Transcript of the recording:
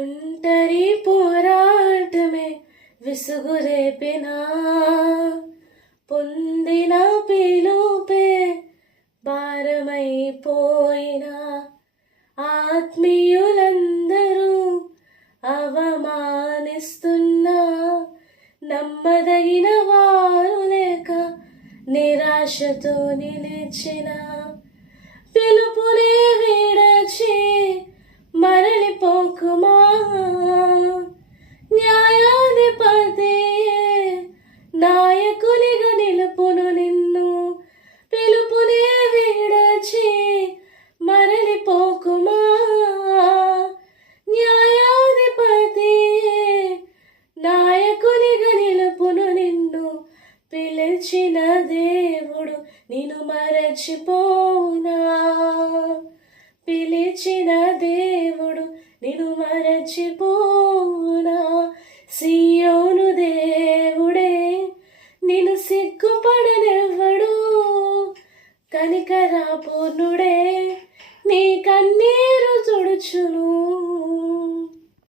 ఒంటరి పోరాటమే విసుగురేపినా, పొందిన పిలుపే భారమైపోయినా, ఆత్మీయులందరూ అవమానిస్తున్నా, నమ్మదగిన వారు లేక నిరాశతో నిలిచిన, పిలుపునే విడచి మరలిపోకుమా, న్యాయాధిపతియే నాయకునిగా నిలుపును నిన్ను, పిలుపునే విడచి మరలిపోకుమా, న్యాయాధిపతియే నాయకునిగా నిలుపును నిన్ను, పిలిచిన దేవుడు నిన్ను మరచిపోవునా, పిలిచిన దేవుడు నిన్ను మరచిపోవునా, సియోను దేవుడే నిన్ను సిగ్గుపడనివ్వడు, కనికర పూర్ణుడే